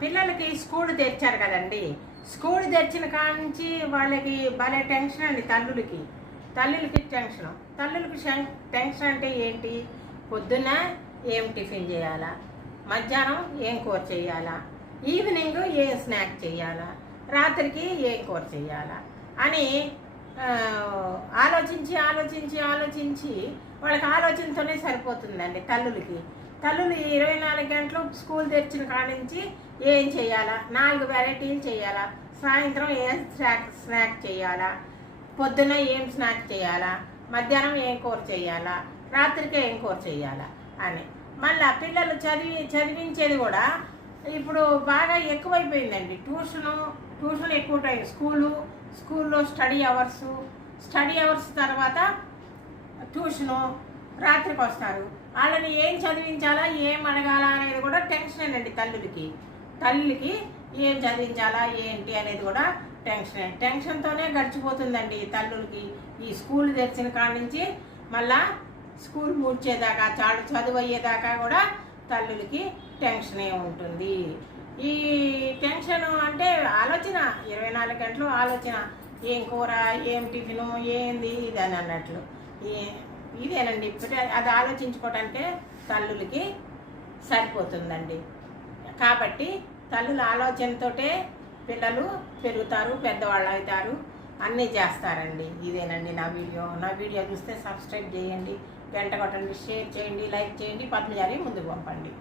పిల్లలకి స్కూల్ తెరిచారు కదండి. స్కూల్ తెరిచిన కాడ నుంచి వాళ్ళకి భలే టెన్షన్ అండి. తల్లులకి టెన్షన్ అంటే ఏంటి? పొద్దున్న ఏం టిఫిన్ చేయాలా, మధ్యాహ్నం ఏం కూర చేయాలా, ఈవినింగ్ ఏం స్నాక్ చేయాలా, రాత్రికి ఏం కూర చేయాలా అని ఆలోచించి వాళ్ళకి ఆలోచనతోనే సరిపోతుందండి తల్లులు 24 గంటలు స్కూల్ తెరిచిన కాడ నుంచి ఏం చేయాలా, 4 వెరైటీలు చేయాలా, సాయంత్రం ఏం స్నాక్ చేయాలా, పొద్దున ఏం స్నాక్ చేయాలా, మధ్యాహ్నం ఏం కూర చేయాలా, రాత్రికి ఏం కూర చేయాలా అని. మళ్ళీ పిల్లలు చదివించేది కూడా ఇప్పుడు బాగా ఎక్కువైపోయిందండి. ట్యూషన్ ఎక్కువ టైం, స్కూల్లో స్టడీ అవర్స్ తర్వాత ట్యూషను, రాత్రికి వస్తారు. వాళ్ళని ఏం చదివించాలా, ఏం అడగాలా అనేది కూడా టెన్షన్ అండి. తల్లికి ఏం చదివించాలా ఏంటి అనేది కూడా టెన్షన్తోనే గడిచిపోతుందండి తల్లులకి. ఈ స్కూల్ తెరిచిన కాడ నుంచి మళ్ళా స్కూల్ మూడ్చేదాకా, చదువు అయ్యేదాకా కూడా తల్లులకి టెన్షనే ఉంటుంది. ఈ టెన్షన్ అంటే ఆలోచన, 24 గంటలు ఆలోచన, ఏం కూర, ఏం టిఫిను, ఏంది ఇది అని అన్నట్లు. ఇదేనండి అది ఆలోచించుకోవటానికే తల్లులకి సరిపోతుందండి. కాబట్టి తల్లుల ఆలోచనతోటే పిల్లలు పెరుగుతారు, పెద్దవాళ్ళు అవుతారు, అన్నీ చేస్తారండి. ఇదేనండి నా వీడియో చూస్తే సబ్స్క్రైబ్ చేయండి, గంట కొట్టండి, షేర్ చేయండి, లైక్ చేయండి, పద్మజాని ముందుకు పంపండి.